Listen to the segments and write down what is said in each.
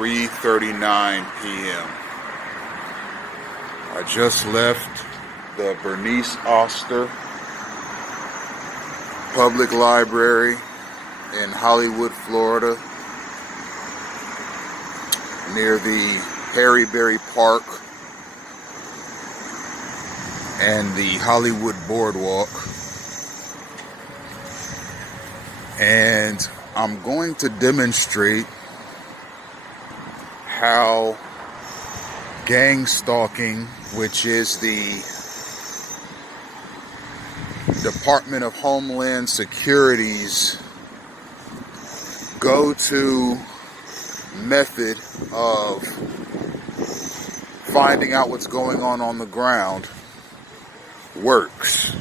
3:39 p.m. I just left the Bernice Oster Public Library in Hollywood, Florida, near the Harryberry Park and the Hollywood Boardwalk. And I'm going to demonstrate how gang-stalking, which is the Department of Homeland Security's go-to method of finding out what's going on the ground, works.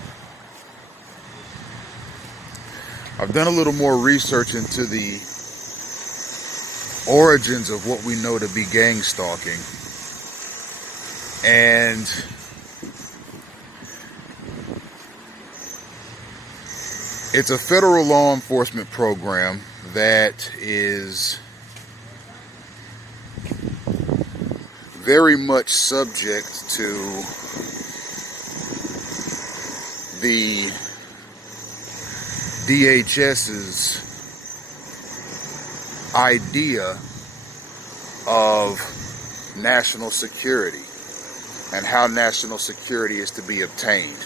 I've done a little more research into the origins of what we know to be gang stalking, and it's a federal law enforcement program that is very much subject to the DHS's idea of national security and how national security is to be obtained.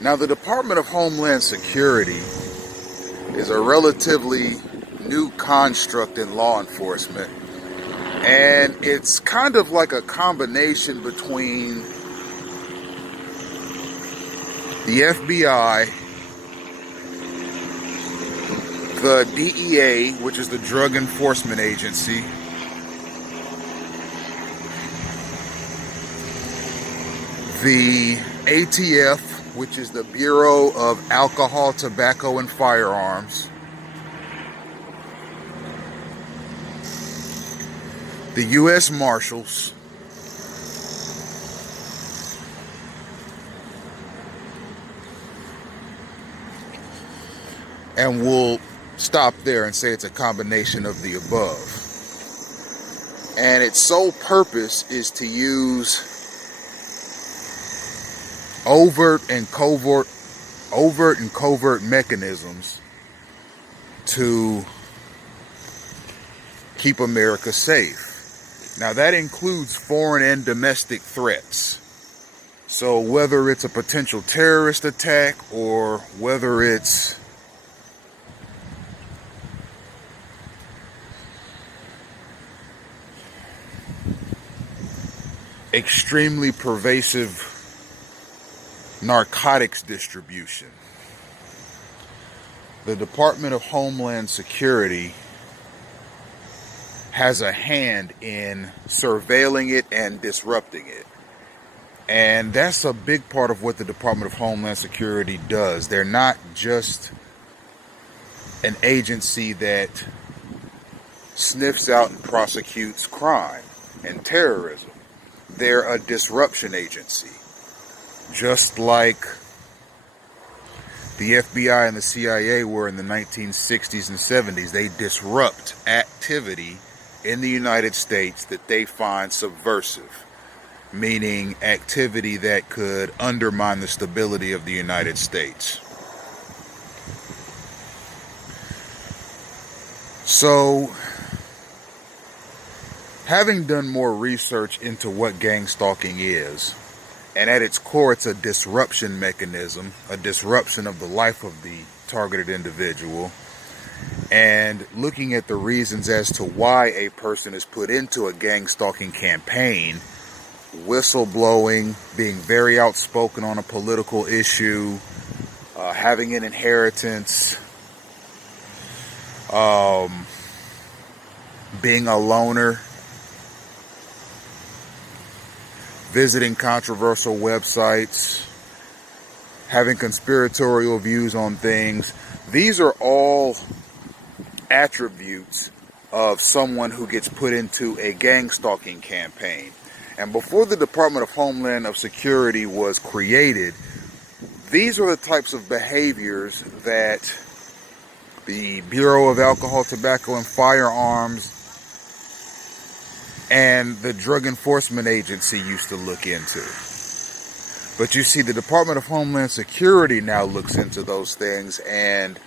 Now, the Department of Homeland Security is a relatively new construct in law enforcement, and it's kind of like a combination between the FBI, the DEA, which is the Drug Enforcement Agency, the ATF, which is the Bureau of Alcohol, Tobacco, and Firearms, the U.S. Marshals, and we'll stop there and say it's a combination of the above. And its sole purpose is to use overt and covert mechanisms to keep America safe. Now, that includes foreign and domestic threats. So whether it's a potential terrorist attack or whether it's extremely pervasive narcotics distribution, the Department of Homeland Security has a hand in surveilling it and disrupting it. And that's a big part of what the Department of Homeland Security does. They're not just an agency that sniffs out and prosecutes crime and terrorism. They're a disruption agency. Just like the FBI and the CIA were in the 1960s and 70s, they disrupt activity in the United States that they find subversive, meaning activity that could undermine the stability of the United States. So, having done more research into what gang stalking is, and at its core, it's a disruption mechanism, a disruption of the life of the targeted individual, and looking at the reasons as to why a person is put into a gang stalking campaign, whistleblowing, being very outspoken on a political issue, having an inheritance, being a loner, visiting controversial websites, having conspiratorial views on things. These are all attributes of someone who gets put into a gang stalking campaign. And before the Department of Homeland Security was created, these are the types of behaviors that the Bureau of Alcohol, Tobacco, and Firearms, and the Drug Enforcement Agency used to look into. But you see, the Department of Homeland Security now looks into those things, and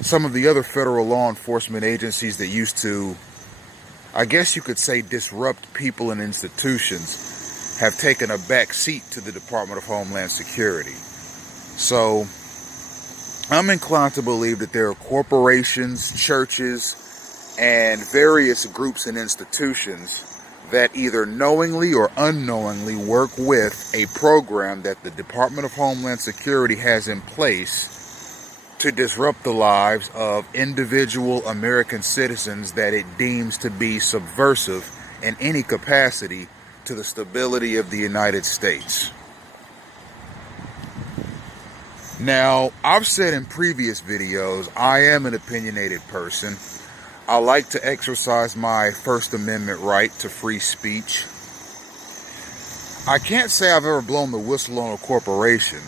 some of the other federal law enforcement agencies that used to, I guess you could say, disrupt people and institutions have taken a back seat to the Department of Homeland Security. So I'm inclined to believe that there are corporations, churches, and various groups and institutions that either knowingly or unknowingly work with a program that the Department of Homeland Security has in place to disrupt the lives of individual American citizens that it deems to be subversive in any capacity to the stability of the United States. Now, I've said in previous videos, I am an opinionated person. I like to exercise my First Amendment right to free speech. I can't say I've ever blown the whistle on a corporation.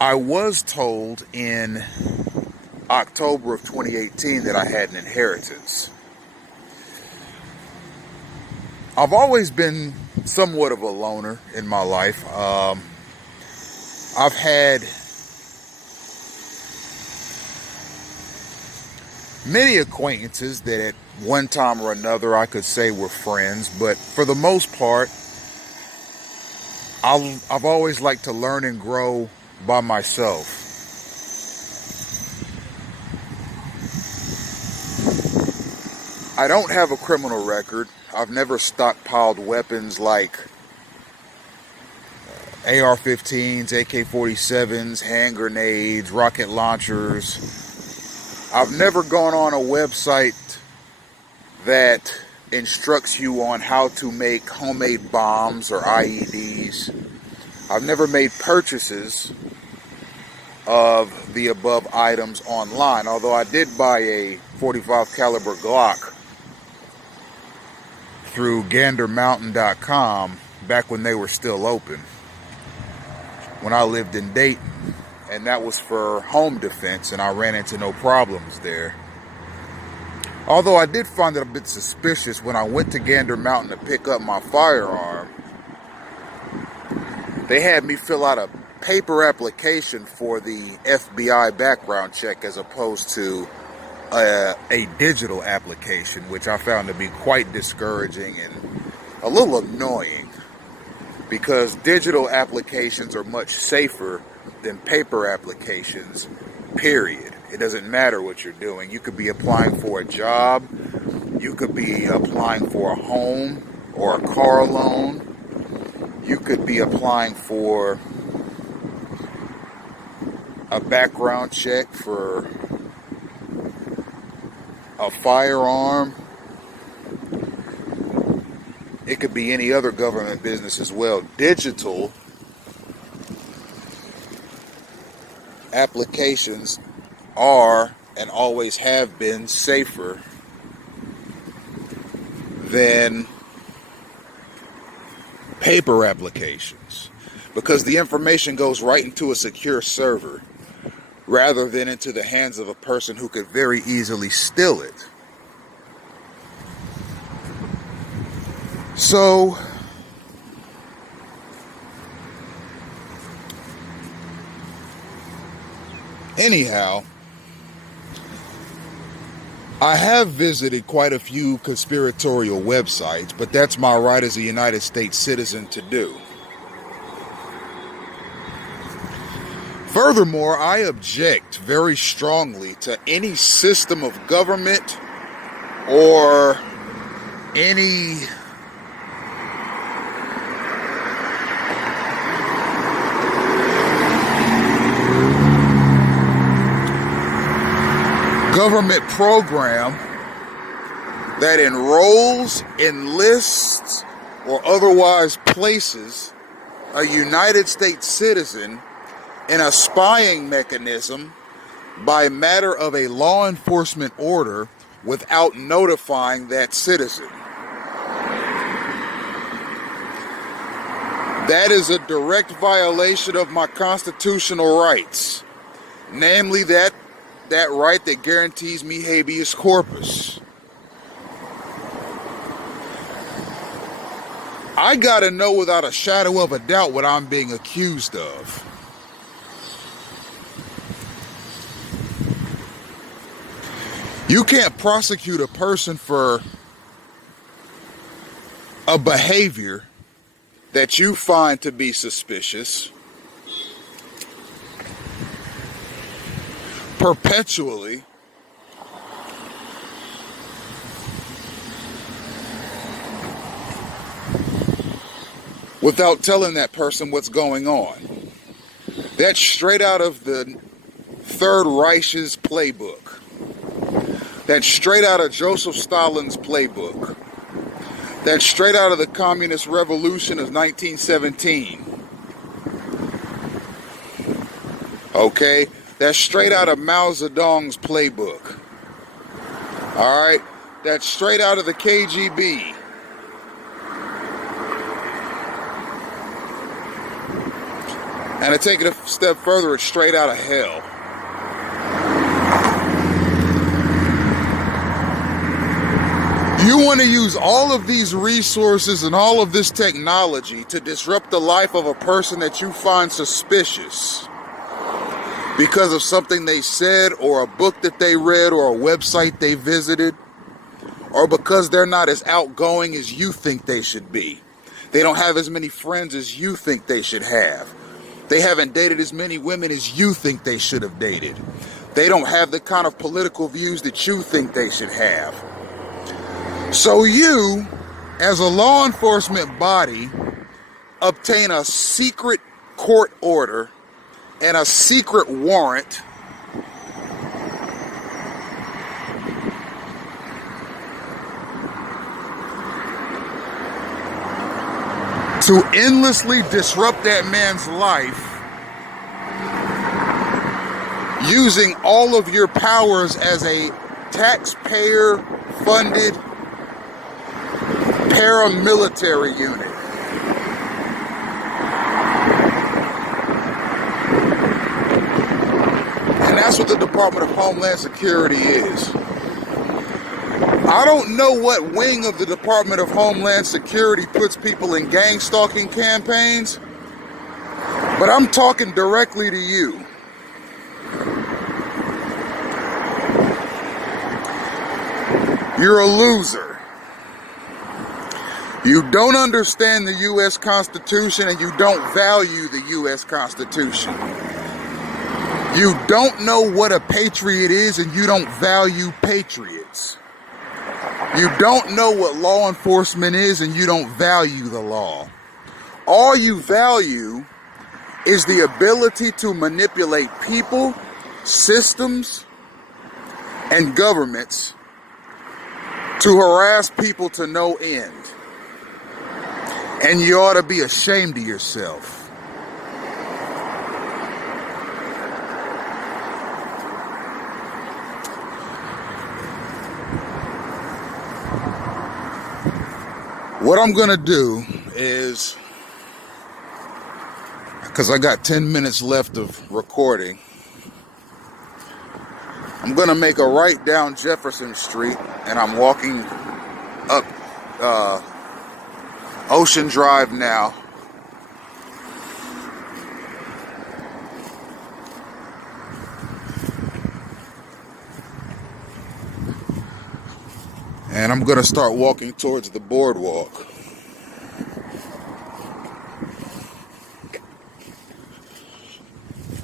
I was told in October of 2018 that I had an inheritance. I've always been somewhat of a loner in my life. I've had many acquaintances that at one time or another I could say were friends, but for the most part, I've always liked to learn and grow by myself. I don't have a criminal record. I've never stockpiled weapons like AR-15s, AK-47s, hand grenades, rocket launchers. I've never gone on a website that instructs you on how to make homemade bombs or IEDs. I've never made purchases of the above items online, although I did buy a .45 caliber Glock through gandermountain.com back when they were still open, when I lived in Dayton, and that was for home defense, and I ran into no problems there. Although I did find it a bit suspicious when I went to Gander Mountain to pick up my firearm. They had me fill out a paper application for the FBI background check as opposed to a digital application, which I found to be quite discouraging and a little annoying, because digital applications are much safer than paper applications, period. It doesn't matter what you're doing. You could be applying for a job, you could be applying for a home or a car loan, you could be applying for a background check for a firearm. It could be any other government business as well. Digital applications are and always have been safer than paper applications, because the information goes right into a secure server rather than into the hands of a person who could very easily steal it. So anyhow, I have visited quite a few conspiratorial websites, but that's my right as a United States citizen to do. Furthermore, I object very strongly to any system of government or any government program that enrolls, enlists, or otherwise places a United States citizen in a spying mechanism by matter of a law enforcement order without notifying that citizen. That is a direct violation of my constitutional rights. namely that right that guarantees me habeas corpus. I gotta know without a shadow of a doubt what I'm being accused of. You can't prosecute a person for a behavior that you find to be suspicious perpetually without telling that person what's going on. That's straight out of the Third Reich's playbook. That's straight out of Joseph Stalin's playbook. That's straight out of the Communist Revolution of 1917. Okay? That's straight out of Mao Zedong's playbook. Alright? That's straight out of the KGB. And to take it a step further, it's straight out of hell. You want to use all of these resources and all of this technology to disrupt the life of a person that you find suspicious because of something they said, or a book that they read, or a website they visited, or because they're not as outgoing as you think they should be. They don't have as many friends as you think they should have. They haven't dated as many women as you think they should have dated. They don't have the kind of political views that you think they should have. So you, as a law enforcement body, obtain a secret court order and a secret warrant to endlessly disrupt that man's life using all of your powers as a taxpayer-funded paramilitary unit. And that's what the Department of Homeland Security is. I don't know what wing of the Department of Homeland Security puts people in gang-stalking campaigns, but I'm talking directly to you. You're a loser. You don't understand the U.S. Constitution, and you don't value the U.S. Constitution. You don't know what a patriot is, and you don't value patriots. You don't know what law enforcement is, and you don't value the law. All you value is the ability to manipulate people, systems, and governments to harass people to no end. And you ought to be ashamed of yourself. What I'm going to do is, because I got 10 minutes left of recording, I'm going to make a right down Jefferson Street, and I'm walking up Ocean Drive now. And I'm going to start walking towards the boardwalk.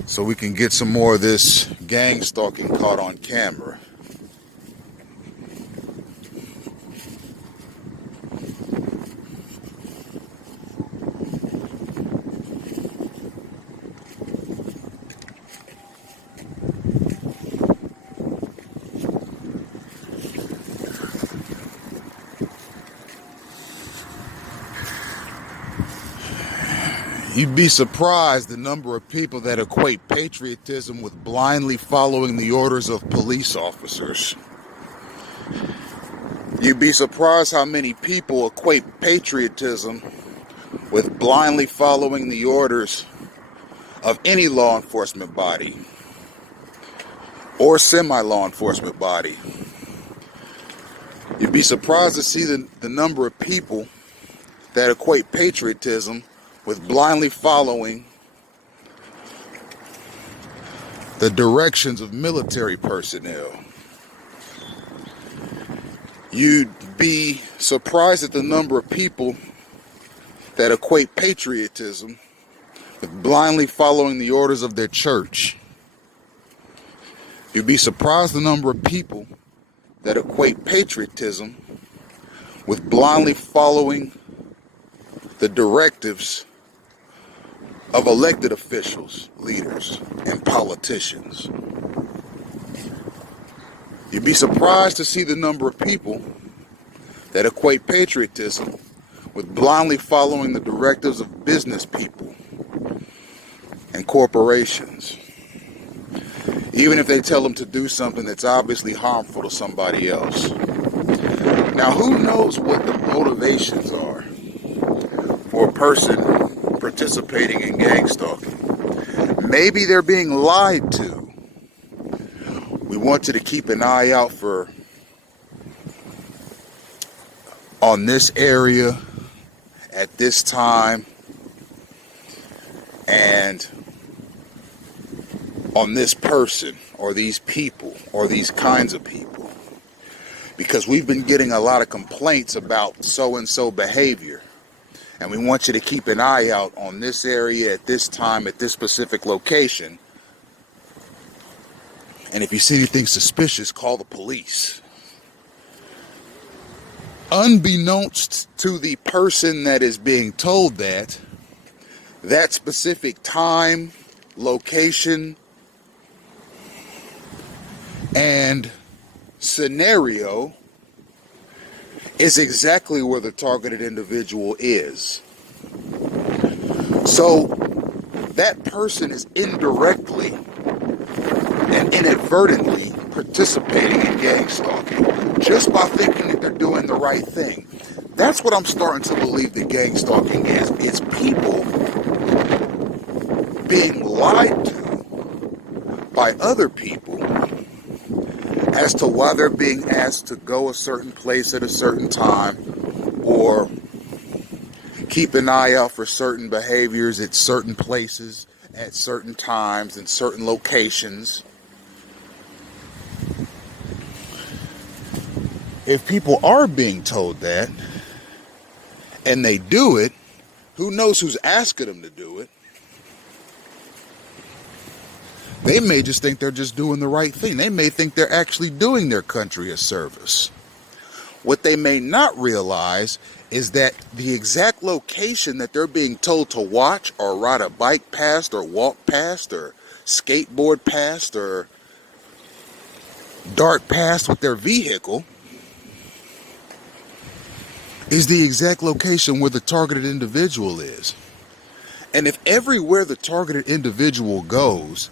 So we can get some more of this gang stalking caught on camera. You'd be surprised the number of people that equate patriotism with blindly following the orders of police officers. You'd be surprised how many people equate patriotism with blindly following the orders of any law enforcement body. or semi-law enforcement body. You'd be surprised to see the number of people that equate patriotism with blindly following the directions of military personnel. You'd be surprised at the number of people that equate patriotism with blindly following the orders of their church. You'd be surprised the number of people that equate patriotism with blindly following the directives of elected officials, leaders, and politicians. You'd be surprised to see the number of people that equate patriotism with blindly following the directives of business people and corporations, even if they tell them to do something that's obviously harmful to somebody else. Now, who knows what the motivations are for a person participating in gang stalking? Maybe they're being lied to. We want you to keep an eye out for on this area at this time and on this person or these people or these kinds of people, because we've been getting a lot of complaints about so-and-so behavior, and we want you to keep an eye out on this area at this time at this specific location. And if you see anything suspicious, call the police. Unbeknownst to the person that is being told that specific time, location, and scenario is exactly where the targeted individual is. So that person is indirectly and inadvertently participating in gang stalking just by thinking that they're doing the right thing. That's what I'm starting to believe that gang stalking is. It's people being lied to by other people as to why they're being asked to go a certain place at a certain time, or keep an eye out for certain behaviors at certain places at certain times in certain locations. If people are being told that and they do it, who knows who's asking them to do it? They may just think they're just doing the right thing. They may think they're actually doing their country a service. What they may not realize is that the exact location that they're being told to watch or ride a bike past or walk past or skateboard past or dart past with their vehicle is the exact location where the targeted individual is. And if everywhere the targeted individual goes,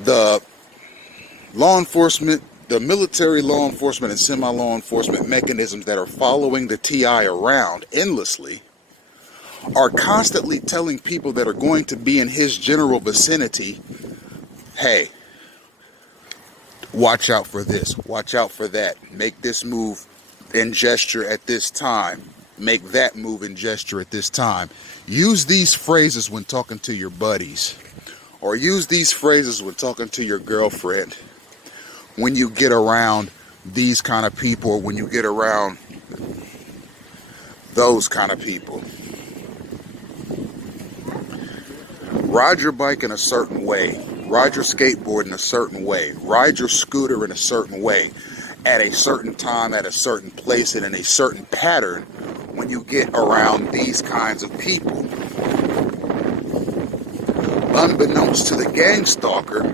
the law enforcement, the military law enforcement and semi-law enforcement mechanisms that are following the TI around endlessly are constantly telling people that are going to be in his general vicinity, hey, watch out for this, watch out for that, make this move and gesture at this time, make that move and gesture at this time. Use these phrases when talking to your buddies, or use these phrases when talking to your girlfriend when you get around these kind of people, or when you get around those kind of people. Ride your bike in a certain way, ride your skateboard in a certain way, ride your scooter in a certain way, at a certain time, at a certain place, and in a certain pattern when you get around these kinds of people. Unbeknownst to the gang stalker,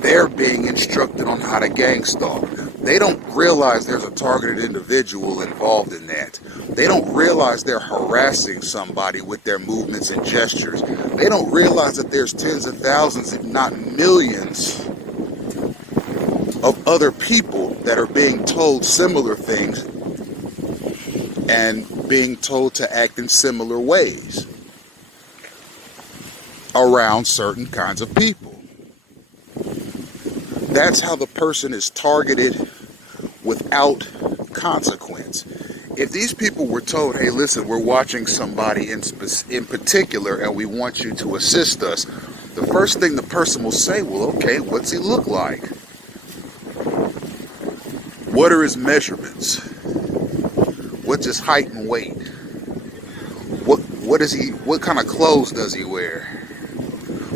they're being instructed on how to gang stalk. They don't realize there's a targeted individual involved in that. They don't realize they're harassing somebody with their movements and gestures. They don't realize that there's tens of thousands, if not millions, of other people that are being told similar things and being told to act in similar ways around certain kinds of people. That's how the person is targeted without consequence. If these people were told, hey, listen, we're watching somebody in particular and we want you to assist us, the first thing the person will say, well, okay, what's he look like? What are his measurements? What's his height and weight? What kind of clothes does he wear?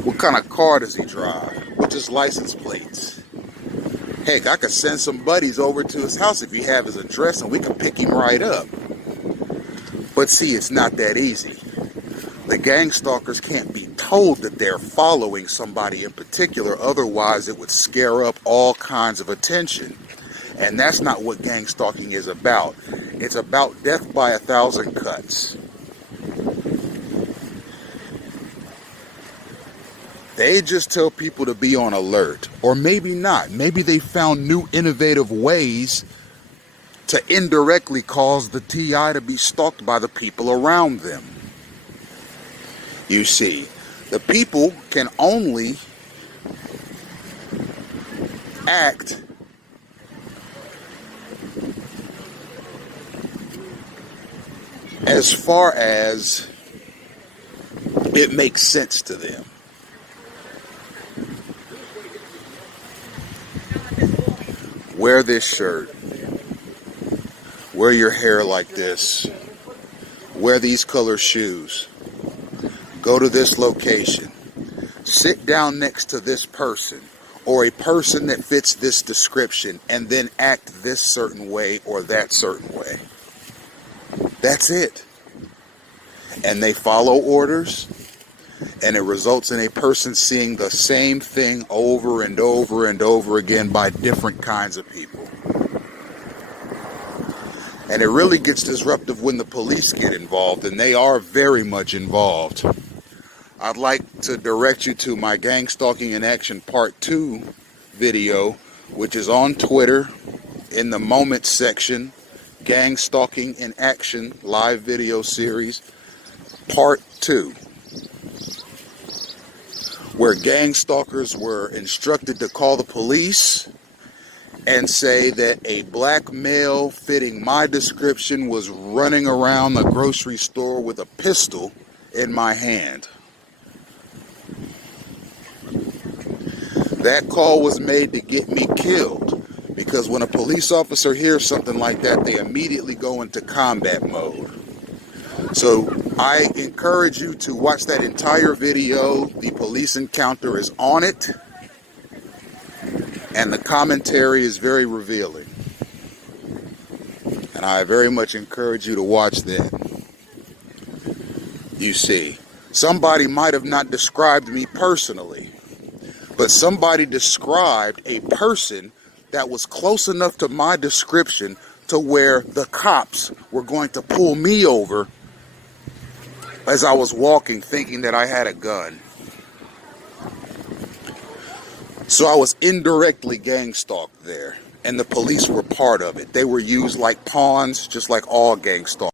What kind of car does he drive? What's his license plates? Heck, I could send some buddies over to his house if you have his address and we can pick him right up. But see, it's not that easy. The gang stalkers can't be told that they're following somebody in particular, otherwise it would scare up all kinds of attention. And that's not what gang stalking is about. It's about death by 1,000 cuts. They just tell people to be on alert, or maybe not. Maybe they found new innovative ways to indirectly cause the TI to be stalked by the people around them. You see, the people can only act as far as it makes sense to them. Wear this shirt. Wear your hair like this. Wear these color shoes. Go to this location. Sit down next to this person or a person that fits this description and then act this certain way or that certain way. That's it. And they follow orders, and it results in a person seeing the same thing over and over and over again by different kinds of people. And it really gets disruptive when the police get involved, and they are very much involved. I'd like to direct you to my Gang Stalking in Action Part 2 video, which is on Twitter in the Moments section. Gang Stalking in Action live video series Part 2, where gang stalkers were instructed to call the police and say that a black male fitting my description was running around the grocery store with a pistol in my hand. That call was made to get me killed, because when a police officer hears something like that, they immediately go into combat mode. So I encourage you to watch that entire video. The police encounter is on it, and the commentary is very revealing. And I very much encourage you to watch that. You see, somebody might have not described me personally, but somebody described a person that was close enough to my description to where the cops were going to pull me over as I was walking, thinking that I had a gun. So I was indirectly gang stalked there, and the police were part of it. They were used like pawns, just like all gang stalkers.